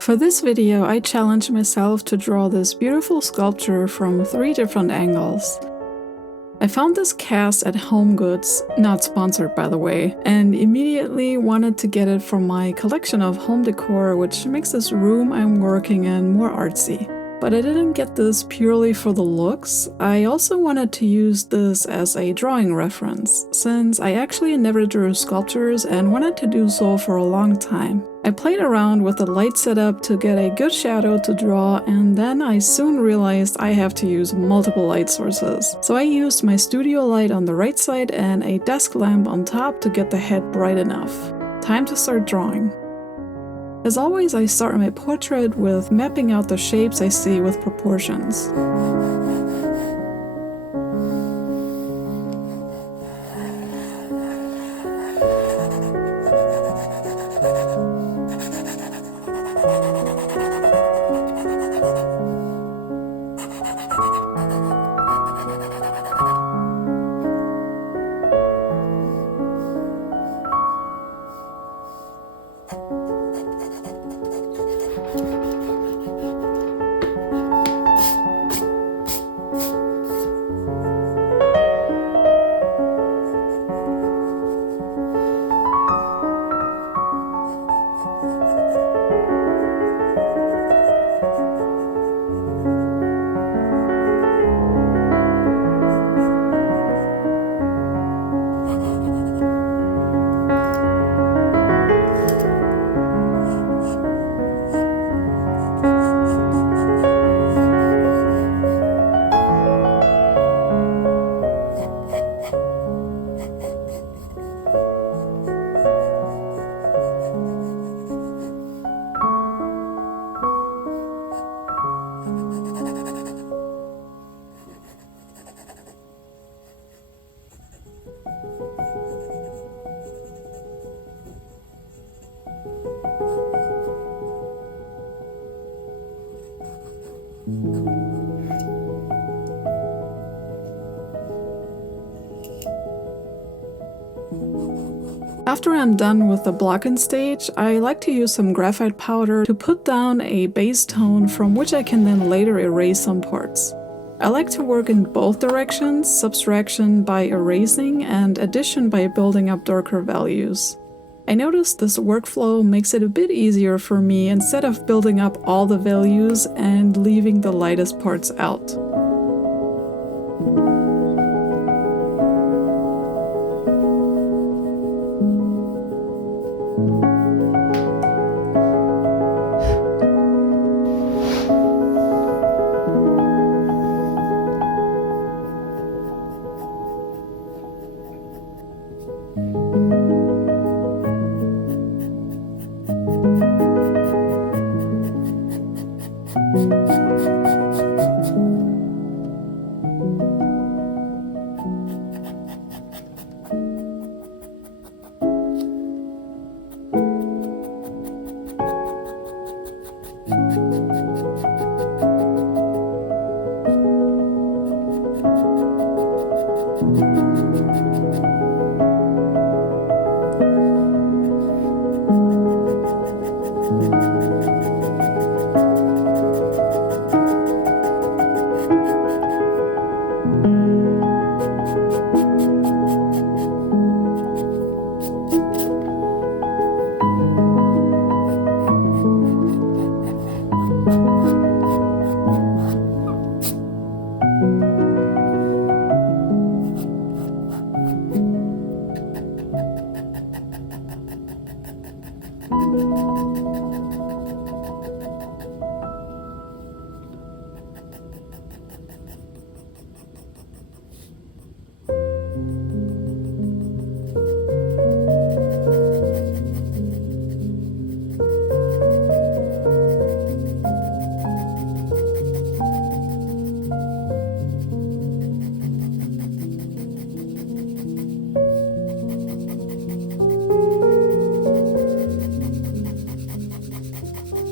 For this video, I challenged myself to draw this beautiful sculpture from 3 different angles. I found this cast at HomeGoods, not sponsored by the way, and immediately wanted to get it from my collection of home decor, which makes this room I'm working in more artsy. But I didn't get this purely for the looks. I also wanted to use this as a drawing reference, since I actually never drew sculptures and wanted to do so for a long time. I played around with the light setup to get a good shadow to draw, and then I soon realized I have to use multiple light sources. So I used my studio light on the right side and a desk lamp on top to get the head bright enough. Time to start drawing. As always, I start my portrait with mapping out the shapes I see with proportions. After I'm done with the blocking stage, I like to use some graphite powder to put down a base tone from which I can then later erase some parts. I like to work in both directions, subtraction by erasing and addition by building up darker values. I noticed this workflow makes it a bit easier for me instead of building up all the values and leaving the lightest parts out.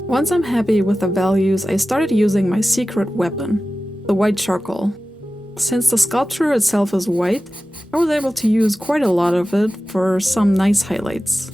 Once I'm happy with the values, I started using my secret weapon, the white charcoal. Since the sculpture itself is white, I was able to use quite a lot of it for some nice highlights.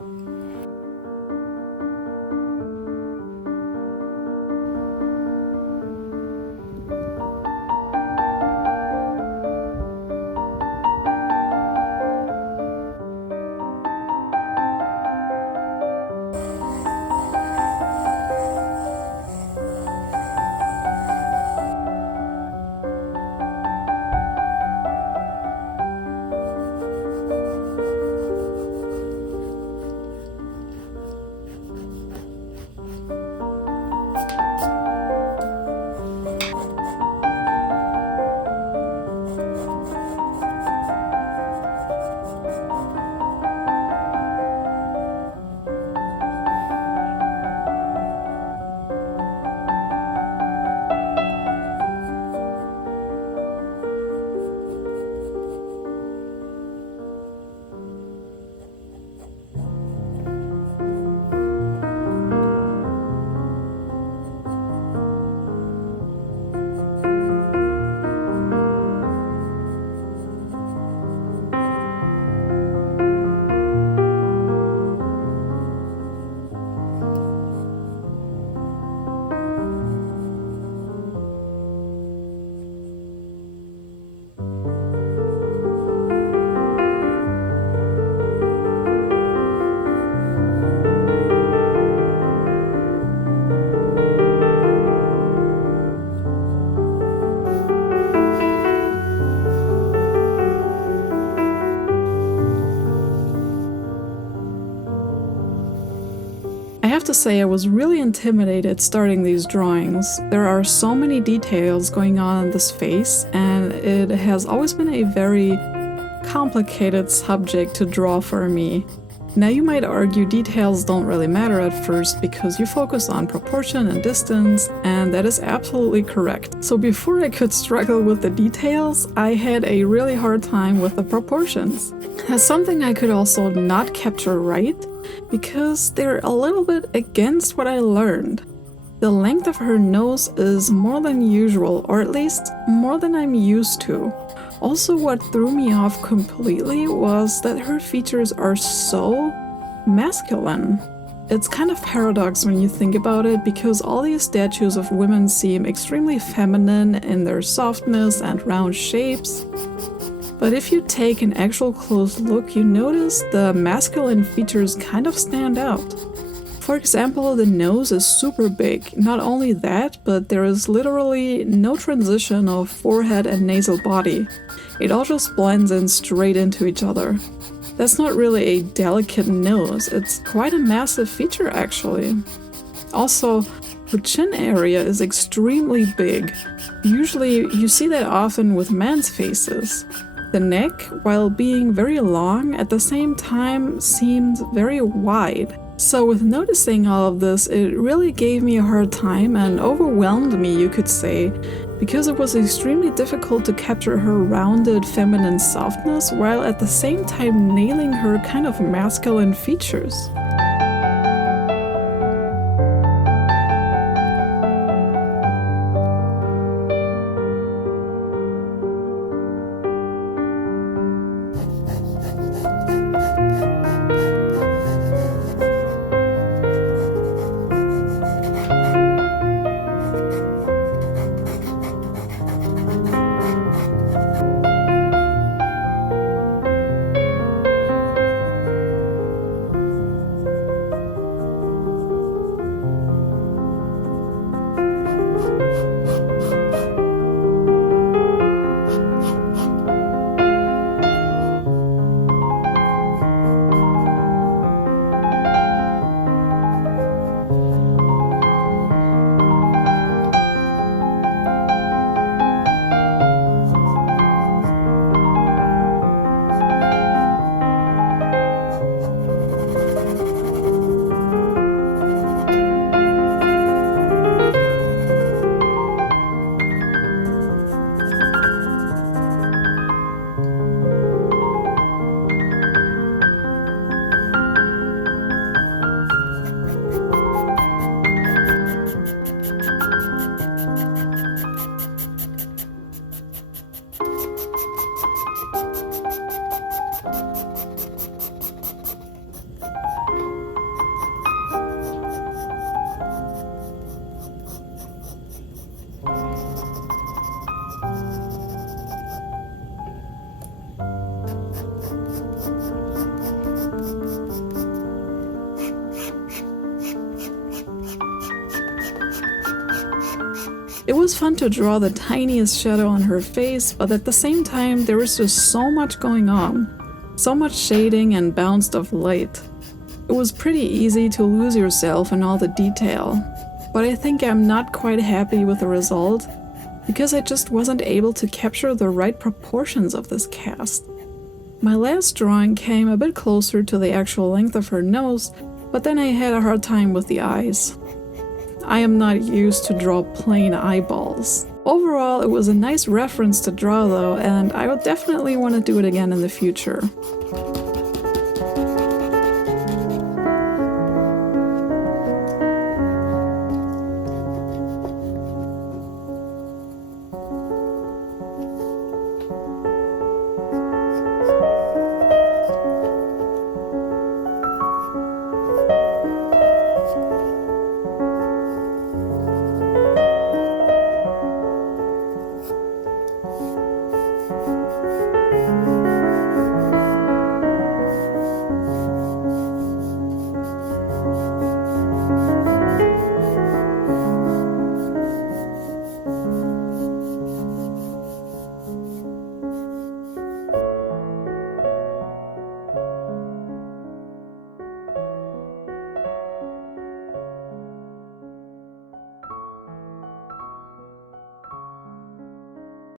I have to say I was really intimidated starting these drawings. There are so many details going on in this face, and it has always been a very complicated subject to draw for me. Now you might argue details don't really matter at first because you focus on proportion and distance, and that is absolutely correct. So before I could struggle with the details, I had a really hard time with the proportions. That's something I could also not capture right, because they're a little bit against what I learned. The length of her nose is more than usual, or at least more than I'm used to. Also, what threw me off completely was that her features are so masculine. It's kind of paradox when you think about it, because all these statues of women seem extremely feminine in their softness and round shapes. But if you take an actual close look, you notice the masculine features kind of stand out. For example, the nose is super big. Not only that, but there is literally no transition of forehead and nasal body. It all just blends in straight into each other. That's not really a delicate nose, it's quite a massive feature actually. Also, her chin area is extremely big. Usually you see that often with men's faces. The neck, while being very long, at the same time seemed very wide. So with noticing all of this, it really gave me a hard time and overwhelmed me, you could say, because it was extremely difficult to capture her rounded feminine softness while at the same time nailing her kind of masculine features. It was fun to draw the tiniest shadow on her face, but at the same time there was just so much going on. So much shading and bounce of light. It was pretty easy to lose yourself in all the detail. But I think I'm not quite happy with the result, because I just wasn't able to capture the right proportions of this cast. My last drawing came a bit closer to the actual length of her nose, but then I had a hard time with the eyes. I am not used to draw plain eyeballs. Overall, it was a nice reference to draw though, and I would definitely want to do it again in the future.